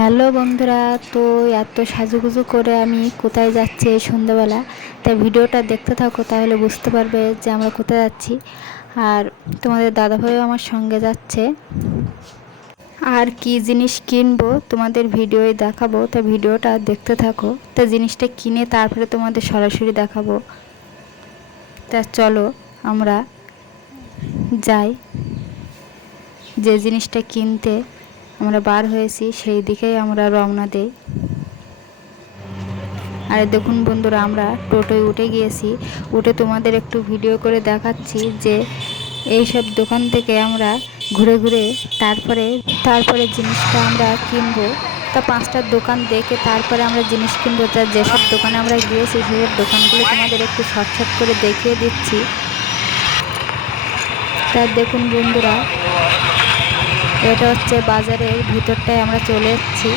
Hello বন্ধুরা, তো এত সাজুগুজু করে আমি কোথায় যাচ্ছি এই সন্ধ্যাবেলা? তাই ভিডিওটা দেখতে থাকো, তাহলে বুঝতে পারবে যে আমরা কোথায় যাচ্ছি। আর তোমাদের দাদাভাইও আমার সঙ্গে যাচ্ছে। আর কি জিনিস কিনবো তোমাদের ভিডিওয় দেখাবো তা ভিডিওটা দেখতে থাকো। তা জিনিসটা কিনে তারপরে তোমাদের সরাসরি দেখাবো। তা চলো আমরা যাই। যে জিনিসটা কিনতে আমরা বার হয়েছি, সেই দিকেই আমরা রওনা দেই। আর দেখুন বন্ধুরা, আমরা টোটোয় উঠে গিয়েছি। উঠে তোমাদের একটু ভিডিও করে দেখাচ্ছি যে এই সব দোকান থেকে আমরা ঘুরে ঘুরে তারপরে তারপরে জিনিসটা আমরা কিনবো। তা পাঁচটা দোকান দেখে তারপরে আমরা জিনিস কিনবো। তা যেসব দোকানে আমরা গিয়েছি, সেসব দোকানগুলো তোমাদের একটু শর্টশট করে দেখিয়ে দিচ্ছি। তা দেখুন বন্ধুরা এটা হচ্ছে বাজারের ভিতরটায় আমরা চলে এসেছি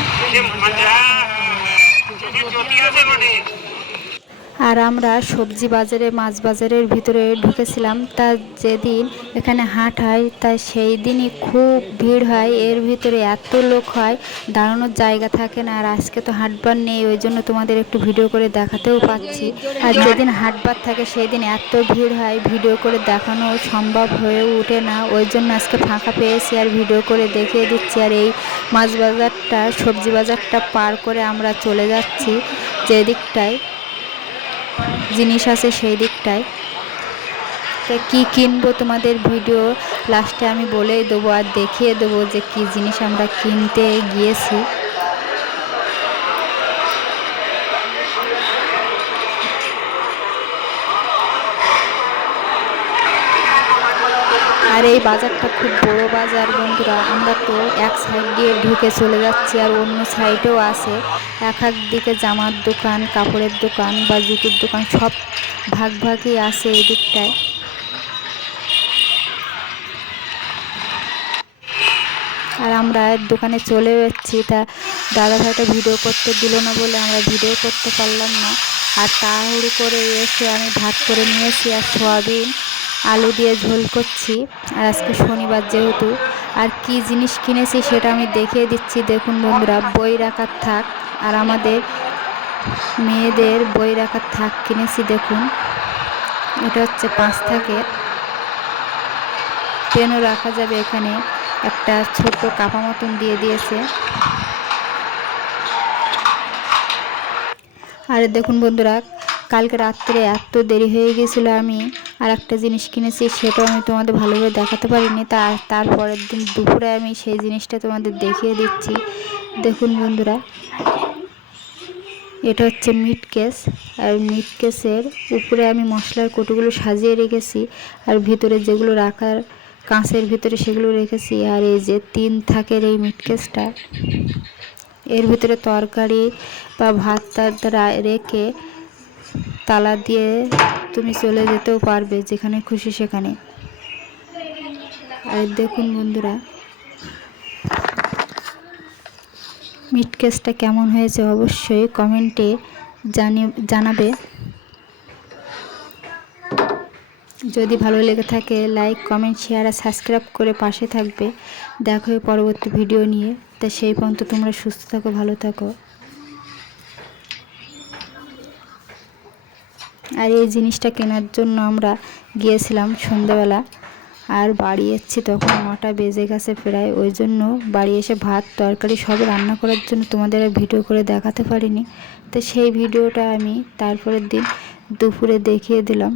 আর আমরা সবজি বাজারে, মাছ বাজারের ভিতরে ঢুকেছিলাম। তা যেদিন এখানে হাট হয়, তা সেই দিনই খুব ভিড় হয়। এর ভিতরে এত লোক হয়, দাঁড়ানোর জায়গা থাকে না। আর আজকে তো হাটবার নেই, ওই জন্য তোমাদের একটু ভিডিও করে দেখাতেও পাচ্ছি। আর যেদিন হাটবার থাকে, সেই দিন এত ভিড় হয়, ভিডিও করে দেখানো সম্ভব হয়ে ওঠে না। ওই জন্য আজকে ফাঁকা পেয়েছি আর ভিডিও করে দেখিয়ে দিচ্ছি। আর এই মাছ বাজারটা, সবজি বাজারটা পার করে আমরা চলে যাচ্ছি যে দিকটায় জিনিস আছে সেই দিকটায়। তো কী কিনবো তোমাদের ভিডিও? লাস্টে আমি বলেই দেবো আর দেখিয়ে দেবো যে কি জিনিস আমরা কিনতে গিয়েছি। আর এই বাজারটা খুব বড় বাজার, বন্ধুরা। আমরা তো এক সাইড দিয়ে ঢুকে চলে যাচ্ছি আর অন্য সাইডেও আছে। এক এক দিকে জামার দোকান, কাপড়ের দোকান বা জুতোর দোকান, সব ভাগ ভাগই আছে এই দিকটায়। আর আমরা দোকানে চলে যাচ্ছি। তা দাদা ভাইটা ভিডিও করতে দিল না বলে আমরা ভিডিও করতে পারলাম না। আর তাড়াহুড়ো করে এসে আমি ভাত করে নিয়েছি আর সোয়াবিন। আলু দিয়ে ঝোল করছি। আর আজকে শনিবার যেহেতু, আর কি জিনিস কিনেছি সেটা আমি দেখিয়ে দিচ্ছি। দেখুন বন্ধুরা, বই রাখার থাক, আর আমাদের মেয়েদের বই রাখার থাক কিনেছি, দেখুন। এটা হচ্ছে পাঁচ থাকের। পেনও রাখা যাবে এখানে। একটা ছোট্ট কাপা মতন দিয়ে দিয়েছে। আর দেখুন বন্ধুরা, কালকে রাত্রে এত দেরি হয়ে গেছিল আমি। আর একটা জিনিস কিনেছি, সেটাও আমি তোমাদের ভালোভাবে দেখাতে পারিনি। তা, তারপরের দিন দুপুরে আমি সেই জিনিসটা তোমাদের দেখিয়ে দিচ্ছি। দেখুন বন্ধুরা, এটা হচ্ছে মিট কেস আর মিট কেসের উপরে আমি মশলার কোটোগুলো সাজিয়ে রেখেছি, আর ভিতরে যেগুলো রাখার কাঁচের ভিতরে সেগুলো রেখেছি, আর এই যে তিন থাকের এই মিট কেসটা এর ভিতরে তরকারি বা ভাত রেখে তালা দিয়ে তুমি চলে যেতেও পারবে, যেখানে খুশি সেখানে। আর দেখুন বন্ধুরা, মিট কেসটা কেমন হয়েছে অবশ্যই কমেন্টে জানি, জানাবে। যদি ভালো লেগে থাকে, লাইক, কমেন্ট, শেয়ার আর সাবস্ক্রাইব করে পাশে থাকবে। দেখো পরবর্তী ভিডিও নিয়ে। তা সেই পর্যন্ত তোমরা সুস্থ থাকো, ভালো থাকো। আর এই জিনিসটা কেনার জন্য আমরা গিয়েছিলাম সন্ধেবেলা। আর বাড়ি এসেছি তখন নটা বেজে গেছে প্রায়, ওই জন্য বাড়ি এসে ভাত, তরকারি সব রান্না করার জন্য তোমাদের ভিডিও করে দেখাতে পারিনি। তো সেই ভিডিওটা আমি তারপরের দিন দুপুরে দেখিয়ে দিলাম।